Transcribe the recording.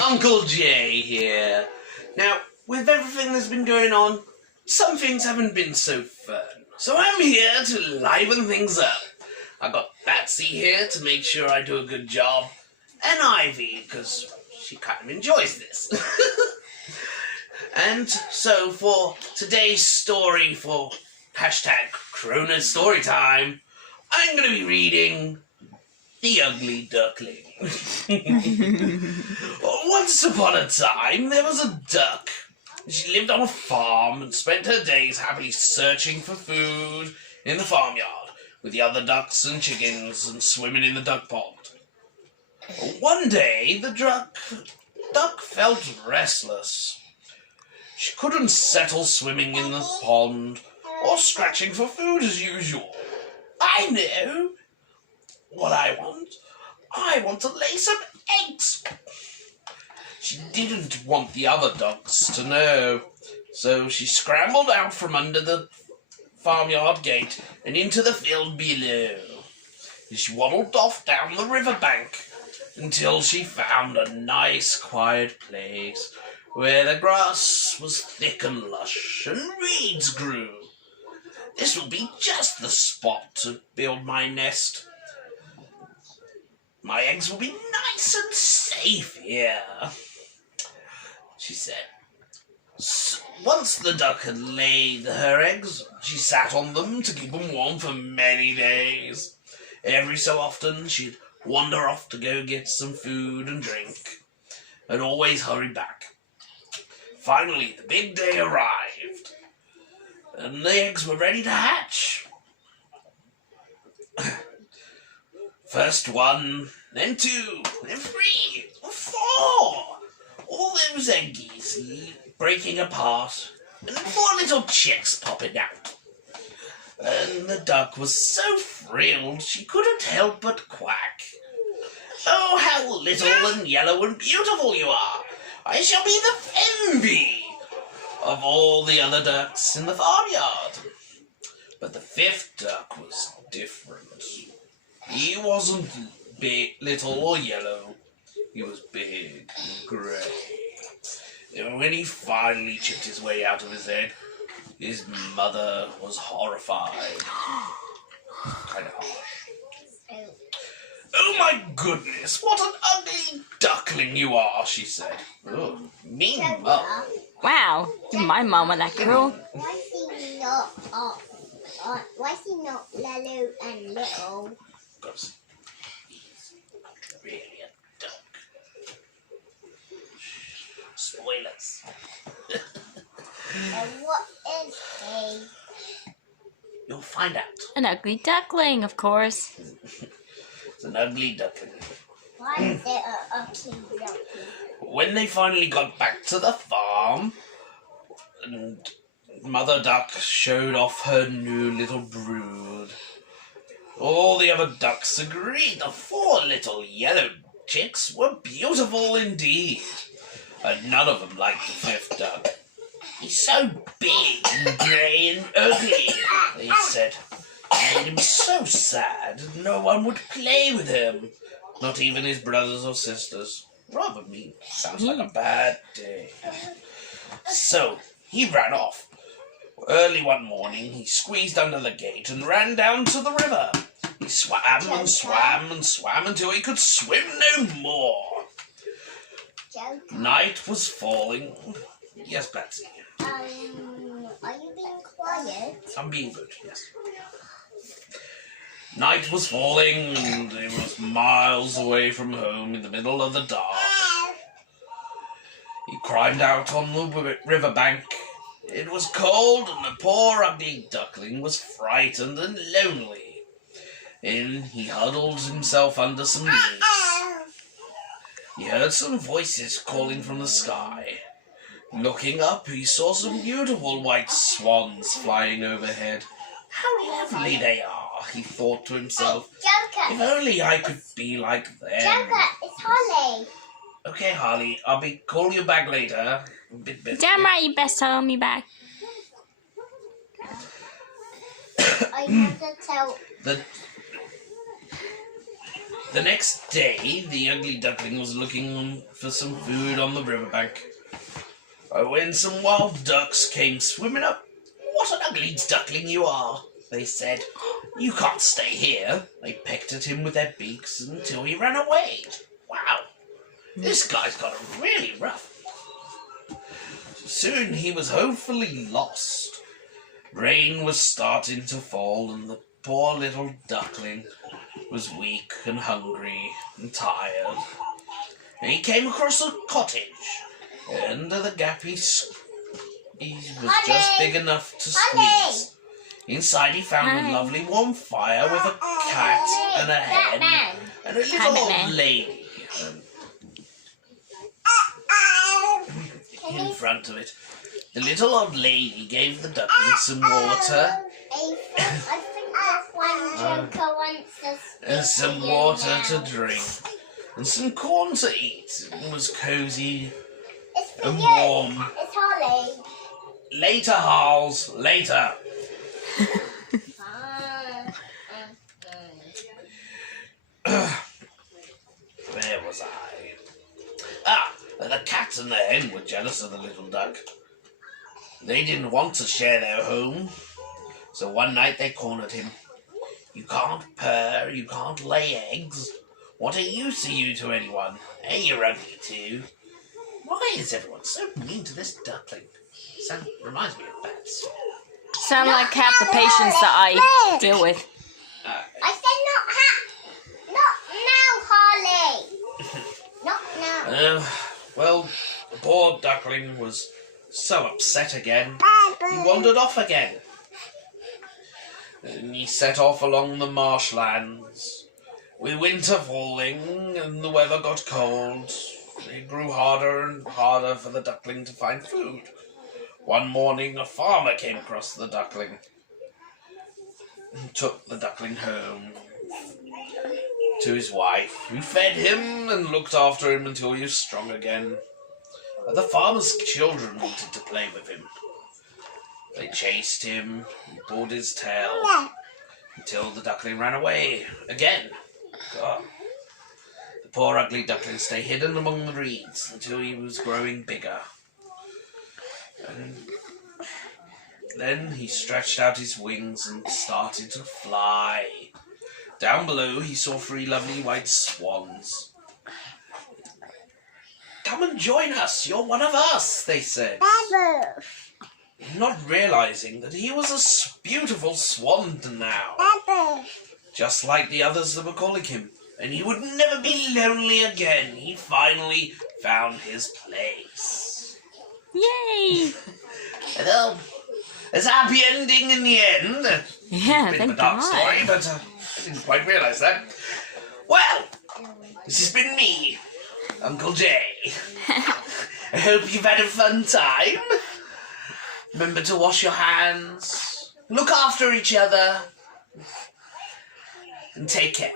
Uncle Jay here. Now, with everything that's been going on, some things haven't been so fun. So I'm here to liven things up. I've got Batsy here to make sure I do a good job, and Ivy, because she kind of enjoys this. And so for today's story for #Krona's Storytime, I'm going to be reading The Ugly Duckling. Once upon a time, there was a duck. She lived on a farm and spent her days happily searching for food in the farmyard with the other ducks and chickens and swimming in the duck pond. One day, the duck felt restless. She couldn't settle swimming in the pond or scratching for food as usual. I know what I want. I want to lay some eggs. She didn't want the other ducks to know, so she scrambled out from under the farmyard gate and into the field below. She waddled off down the riverbank until she found a nice quiet place where the grass was thick and lush and reeds grew. This will be just the spot to build my nest. My eggs will be nice and safe here, she said. Once the duck had laid her eggs, she sat on them to keep them warm for many days. Every so often, she'd wander off to go get some food and drink, and always hurry back. Finally, the big day arrived, and the eggs were ready to hatch. First one, then two, then three, four. All those eggies breaking apart, and 4 little chicks popping out. And the duck was so thrilled she couldn't help but quack. Oh, how little and yellow and beautiful you are! I shall be the envy of all the other ducks in the farmyard. But the 5th duck was different. He wasn't big, little or yellow. He was big and grey. And when he finally chipped his way out of his egg, his mother was horrified. Kind of harsh. Oh my goodness, what an ugly duckling you are, she said. Oh, mean mum. Wow, my mom was that cruel. Why is he not yellow and little? Because he's really a duck. Spoilers. And what is he? You'll find out. An ugly duckling, of course. It's an ugly duckling. Why is it an ugly duckling? When they finally got back to the farm, and Mother Duck showed off her new little brood, all the other ducks agreed the 4 little yellow chicks were beautiful indeed. And none of them liked the 5th duck. He's so big and grey and ugly, they said. It made him so sad no one would play with him, not even his brothers or sisters. Rather mean. Sounds like a bad day. So he ran off. Early one morning, he squeezed under the gate and ran down to the river. He swam and swam and swam until he could swim no more. Night was falling. Yes, Patsy. Are you being quiet? I'm being good, yes. Night was falling, and he was miles away from home in the middle of the dark. He climbed out on the riverbank. It was cold, and the poor ugly duckling was frightened and lonely. Then he huddled himself under some leaves. He heard some voices calling from the sky. Looking up, he saw some beautiful white swans flying overhead. How lovely they are, he thought to himself. If only I could be like them. Joker, it's Holly. Okay, Harley, I'll be calling you back later. A bit busy. Damn right, you best tell me back. I have to tell. The next day, the ugly duckling was looking for some food on the riverbank. When some wild ducks came swimming up. "What an ugly duckling you are," they said. "You can't stay here." They pecked at him with their beaks until he ran away. Wow, this guy's got it really rough. Soon he was hopefully lost. Rain was starting to fall, and the poor little duckling was weak and hungry and tired. And he came across a cottage. Under the gap he was just big enough to squeeze. Inside he found a lovely warm fire with a cat and a hen and a little old lady in front of it. The little old lady gave the duckling some water I think that's one Joker wants to and some water to drink and some corn to eat. It was cozy It's for and you. warm. It's Holly. Later, Harls, later. Where was I? The cat and the hen were jealous of the little duck. They didn't want to share their home, so one night they cornered him. "You can't purr, you can't lay eggs. What are use are you to anyone? Hey, you're ugly too." Why is everyone so mean to this duckling? Reminds me of bats. Sound like half the patients that I deal with. I said not now, Holly. Not now. Well, the poor duckling was so upset again. He wandered off again. And he set off along the marshlands. With winter falling and the weather got cold, it grew harder and harder for the duckling to find food. One morning, a farmer came across the duckling and took the duckling home to his wife, who fed him and looked after him until he was strong again. The farmer's children wanted to play with him. They chased him and pulled his tail until the duckling ran away again. God. The poor ugly duckling stayed hidden among the reeds until he was growing bigger. And then he stretched out his wings and started to fly. Down below he saw 3 lovely white swans. "Come and join us, you're one of us," they said. Not realizing that he was a beautiful swan now, just like the others that were calling him, and he would never be lonely again. He finally found his place. Yay! Well, it's a happy ending in the end. Yeah, Bit of a thank dark God. story, but I didn't quite realise that. Well, this has been me, Uncle Jay. I hope you've had a fun time. Remember to wash your hands, look after each other, and take care.